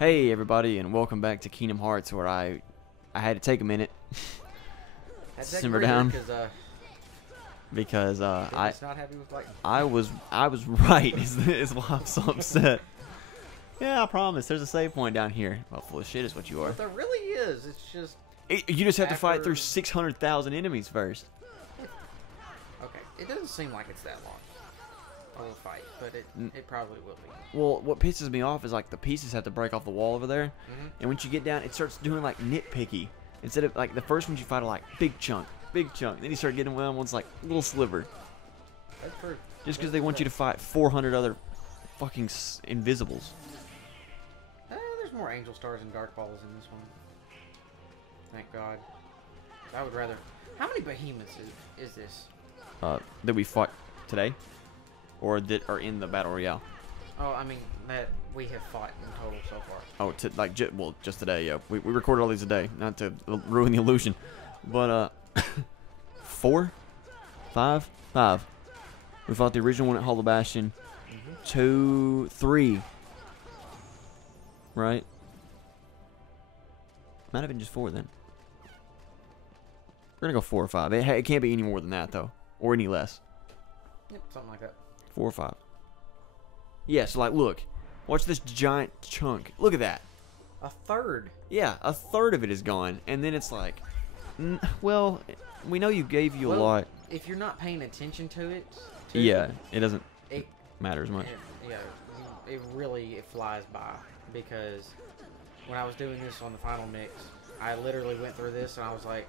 Hey everybody, and welcome back to Kingdom Hearts, where I had to take a minute, simmer down, because I was right is why I'm so upset. Yeah, I promise. There's a save point down here. Well, full of shit is what you are. But there really is. It's just you just have to fight through 600,000 enemies first. Okay, it doesn't seem like it's that long of a fight, but it probably will be. Well, what pisses me off is like the pieces have to break off the wall over there, and once you get down, it starts doing like nitpicky. Instead of like the first ones you fight are like big chunk. Then you start getting ones like little sliver. That's true. Just because they want you to fight 400 other fucking invisibles. There's more angel stars and dark balls in this one. Thank God. I would rather. How many behemoths is this? That we fought today, or that are in the battle royale. Oh, I mean that we have fought in total so far. Oh, well, just today. Yeah, we recorded all these today, not to ruin the illusion, but 4, 5. We fought the original one at Hollow Bastion. 2, 3. Right? Might have been just 4 then. We're gonna go 4 or 5. It can't be any more than that though, or any less. Yep, something like that. 4 or 5. Yeah, so like, look, watch this giant chunk. Look at that. A third. Yeah, a third of it is gone, and then it's like, well, we know you gave you a lot. If you're not paying attention to it, it doesn't matter as much. It really flies by, because when I was doing this on the final mix, I literally went through this and I was like,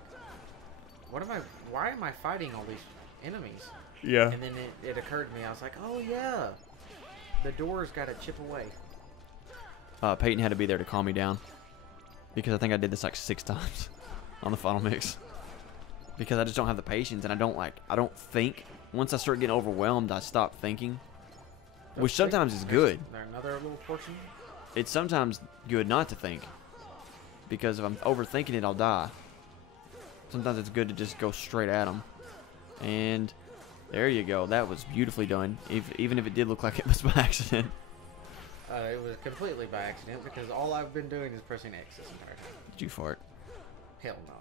why am I fighting all these enemies? Yeah. And then it occurred to me, I was like, oh yeah, the door's got to chip away. Peyton had to be there to calm me down, because I think I did this like 6 times on the final mix, because I just don't have the patience, and I don't think. Once I start getting overwhelmed, I stop thinking, which sometimes is good. Another little portion. It's sometimes good not to think, because if I'm overthinking it, I'll die. Sometimes it's good to just go straight at them. And there you go. That was beautifully done, even if it did look like it was by accident. It was completely by accident, because all I've been doing is pressing X this entire time. Did you fart? Hell no.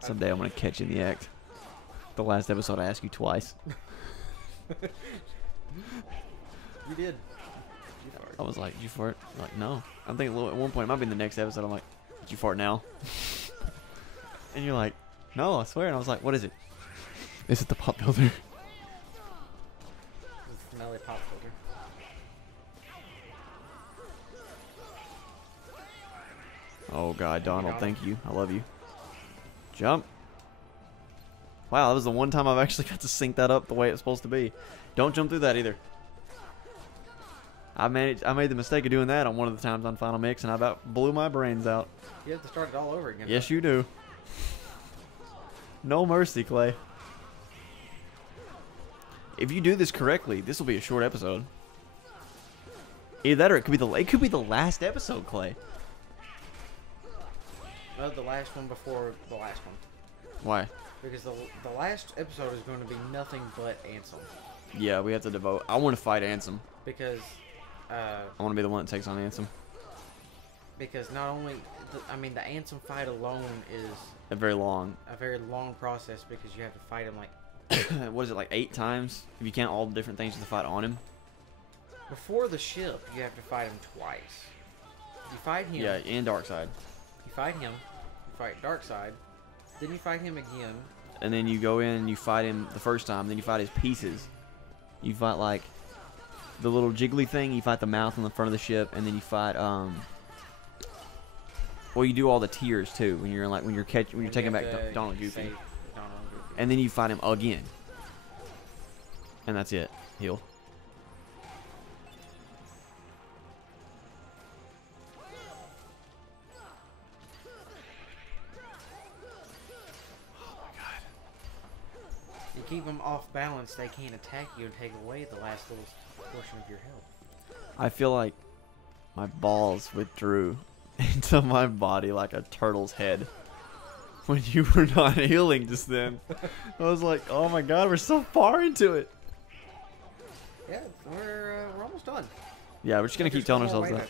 Someday I'm going to catch you in the act. The last episode I asked you twice. You did. I was like, did you fart? I'm like, no. I'm thinking at one point, it might be in the next episode, I'm like, did you fart now? And you're like, no, I swear. And I was like, what is it? Is it the pop filter? It's a smelly pop filter. Oh God, Donald, thank you. I love you. Jump. Wow, that was the one time I've actually got to sync that up the way it's supposed to be. Don't jump through that either. I made the mistake of doing that on one of the times on Final Mix, and I about blew my brains out. You have to start it all over again. Yes, you do. No mercy, Clay. If you do this correctly, this will be a short episode. Either that, or it could be the last episode, Clay. No, the last one before the last one. Why? Because the last episode is going to be nothing but Ansem. Yeah, we have to devote. I want to fight Ansem. Because I want to be the one that takes on Ansem. Because not only, the Ansem fight alone is a very long process, because you have to fight him like what is it, like 8 times? If you count all the different things to fight on him. Before the ship, you have to fight him twice. You fight him. Yeah, and Darkseid. You fight him. You fight Darkseid. Then you fight him again. And then you go in and you fight him the first time. Then you fight his pieces. You fight like the little jiggly thing. You fight the mouth on the front of the ship, and then you fight well, you do all the tiers too when you're taking back Donald and Goofy. And then you fight him again. And that's it. Heal. You keep them off balance, they can't attack you and take away the last little portion of your health. I feel like my balls withdrew into my body like a turtle's head when you were not healing just then. I was like, oh my God, we're so far into it. Yeah, we're almost done. Yeah, we're just gonna keep telling ourselves that.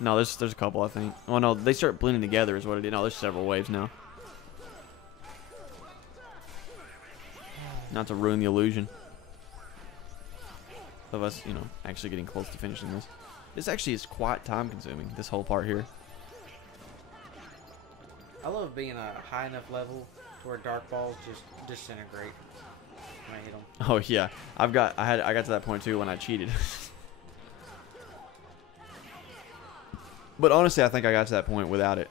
No, there's a couple, I think. Oh, no, they start blending together is what it did. No, there's several waves now. Not to ruin the illusion of us, you know, actually getting close to finishing this. This actually is quite time consuming, this whole part here. I love being a high enough level to where dark balls just disintegrate when I hit them. Oh yeah, I got to that point too when I cheated. But honestly, I think I got to that point without it.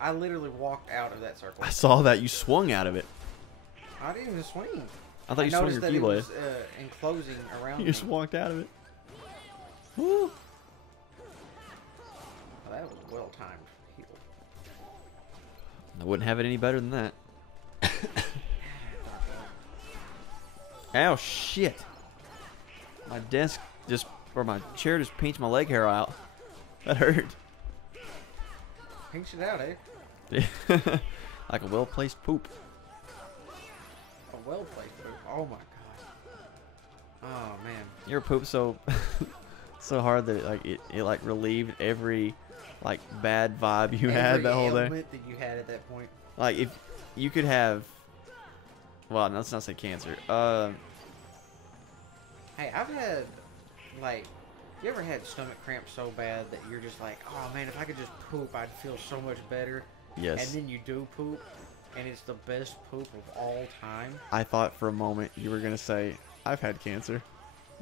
I literally walked out of that circle. I saw that you swung out of it. I didn't even swing. I thought you swung your that keyblade. it was enclosing around You me. just walked out of it. Woo. Oh, that was well timed. Heal. I wouldn't have it any better than that. Ow, shit. My desk just, or my chair just pinched my leg hair out. That hurt. Pinch it out, eh? Like a well-placed poop. A well played poop. Oh my god. Oh man. Your poop so so hard that like it like relieved every like bad vibe you had that whole day. That you had at that point. Like if you could have, well, let's not say cancer. Hey, I've had like, you ever had stomach cramps so bad that you're just like, oh man, if I could just poop, I'd feel so much better. Yes. And then you do poop, and it's the best poop of all time. I thought for a moment you were gonna say I've had cancer.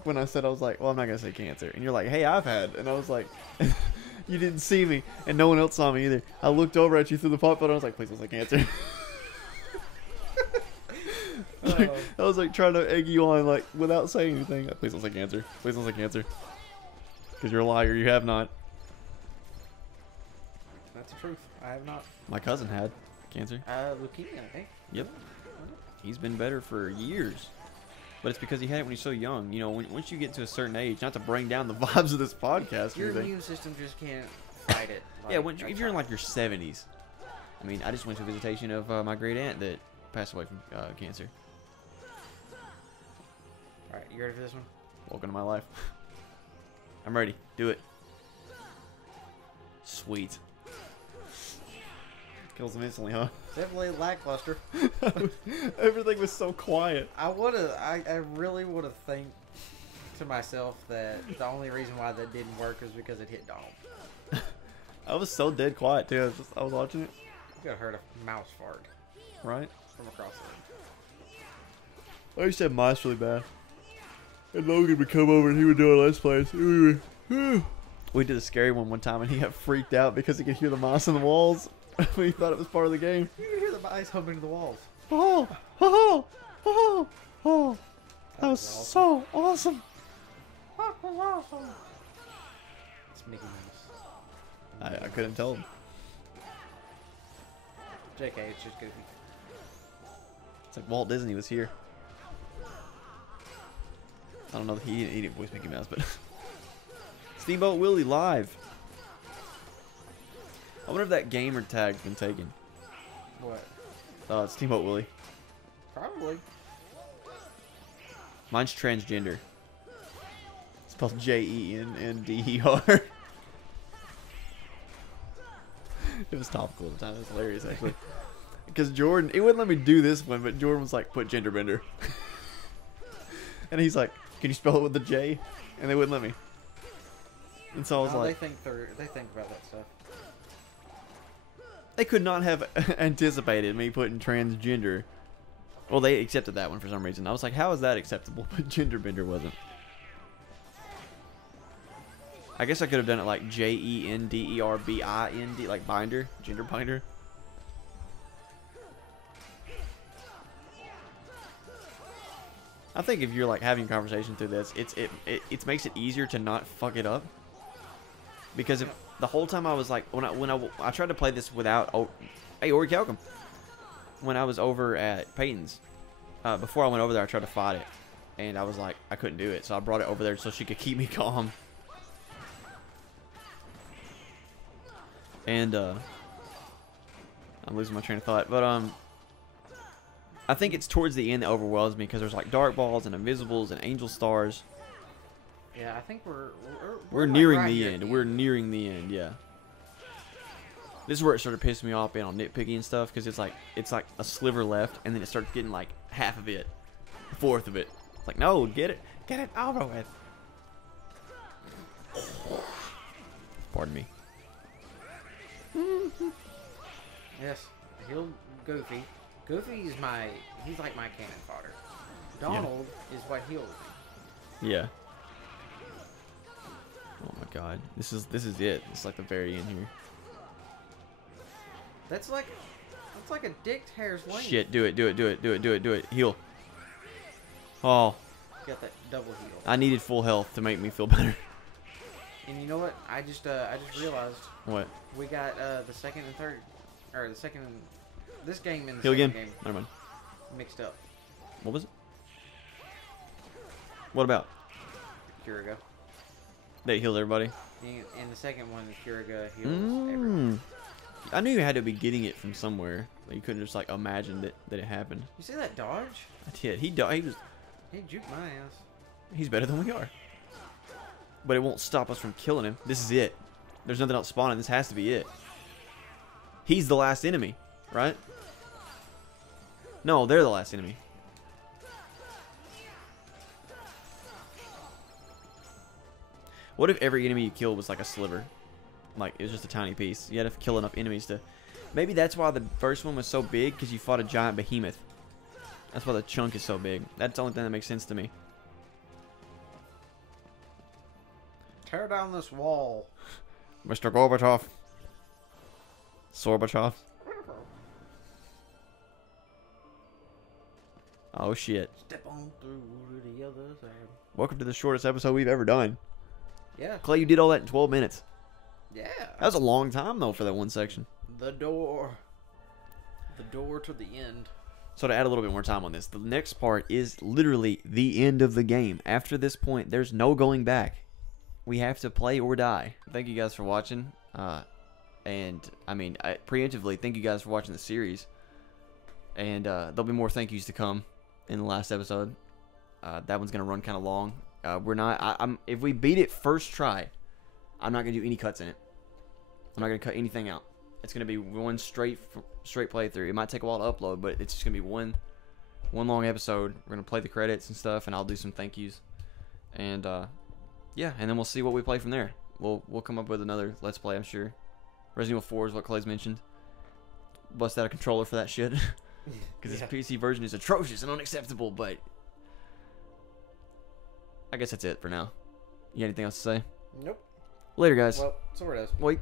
When I said, I was like, well, I'm not gonna say cancer, and you're like, hey, I've had, and I was like, you didn't see me, and no one else saw me either. I looked over at you through the pop button. I was like, please don't say cancer. Like, I was like trying to egg you on, like without saying anything. Please don't say cancer. Please don't say cancer. Because you're a liar. You have not. That's the truth. I have not. My cousin had cancer. Leukemia, eh? Yep. He's been better for years. But it's because he had it when he's so young. You know, once you get to a certain age, not to bring down the vibes of this podcast. Your or anything. immune system just can't fight it. Like, Yeah, if you're in like your 70s. I mean, I just went to a visitation of my great aunt that passed away from cancer. Alright, you ready for this one? Welcome to my life. I'm ready. Do it. Sweet. Kills him instantly, huh? Definitely lackluster. Everything was so quiet. I really would have think to myself that the only reason why that didn't work is because it hit Dom. I was so dead quiet too. I was watching it. You could have heard a mouse fart Right? from across the room. I used to have mice really bad. And Logan would come over and he would do our Let's Plays. We did a scary one time and he got freaked out because he could hear the mice on the walls. He thought it was part of the game. You can hear the mice humming to the walls. Oh, oh, oh, oh. That was so awesome. That was awesome. It's Mickey Mouse. I couldn't tell him. JK, it's just goofy. It's like Walt Disney was here. I don't know that he didn't voice Mickey Mouse, but Steamboat Willie live. I wonder if that gamer tag's been taken. What? Steamboat Willie. Probably. Mine's transgender. It's spelled JENNNJOY. It was topical at the time. It was hilarious, actually. Because Jordan, it wouldn't let me do this one, but Jordan was like, put gender bender. And he's like, can you spell it with the J? And they wouldn't let me. And so I was like, they think about that stuff. they could not have anticipated me putting transgender. Well, they accepted that one for some reason. I was like, how is that acceptable? But gender bender wasn't. I guess I could have done it like JENDERBIND, like binder, gender binder. I think if you're like having a conversation through this, it makes it easier to not fuck it up. Because if the whole time I was like, when I tried to play this without, hey, Ori Calcum, when I was over at Peyton's, before I went over there, I tried to fight it, and I was like, I couldn't do it, so I brought it over there so she could keep me calm. And I'm losing my train of thought, but I think it's towards the end that overwhelms me because there's like dark balls and invisibles and angel stars. Yeah, I think We're like nearing right the here at end. We're nearing the end. Yeah. This is where it started pissing me off being all nitpicky and stuff, because it's like a sliver left, and then it starts getting like half of it, a fourth of it. It's like, no, get it over with. Pardon me. Yes, he'll Goofy. Goofy is he's like my cannon fodder. Donald is what he'll. Yeah. Oh my God, this is it. It's like the very end here. That's like a dick hair's length. Shit, do it. Heal. Oh, Got that double heal. I needed full health to make me feel better. And you know what? I just realized What? we got the second and third, or the second, this game and the Heal second again. game Never mind. mixed up. What was it? What about? Kiriga. They healed everybody. In the second one, Kiriga heals everyone. I knew you had to be getting it from somewhere. You couldn't just like imagine that it happened. You see that dodge? I did. He was. He juked my ass. He's better than we are. But it won't stop us from killing him. This is it. There's nothing else spawning. This has to be it. He's the last enemy, right? No, they're the last enemy. What if every enemy you killed was like a sliver? Like, it was just a tiny piece. You had to kill enough enemies to... Maybe that's why the first one was so big, because you fought a giant behemoth. That's why the chunk is so big. That's the only thing that makes sense to me. Tear down this wall. Mr. Gorbachev. Sorbachev. Oh, shit. Step on through to the other side. Welcome to the shortest episode we've ever done. Yeah. Clay, you did all that in 12 minutes. Yeah. That was a long time, though, for that one section. The door. The door to the end. So to add a little bit more time on this, the next part is literally the end of the game. After this point, there's no going back. We have to play or die. Thank you guys for watching. And, I mean, preemptively, thank you guys for watching the series. And there'll be more thank yous to come in the last episode. That one's going to run kind of long. We're not... if we beat it first try, I'm not going to do any cuts in it. I'm not going to cut anything out. It's going to be one straight playthrough. It might take a while to upload, but it's just going to be one long episode. We're going to play the credits and stuff, and I'll do some thank yous. And, yeah, and then we'll see what we play from there. We'll come up with another Let's Play, I'm sure. Resident Evil 4 is what Clay's mentioned. Bust out a controller for that shit. Because this PC version is atrocious and unacceptable, but... I guess that's it for now. You got anything else to say? Nope. Later, guys. Well, sort of. Wait.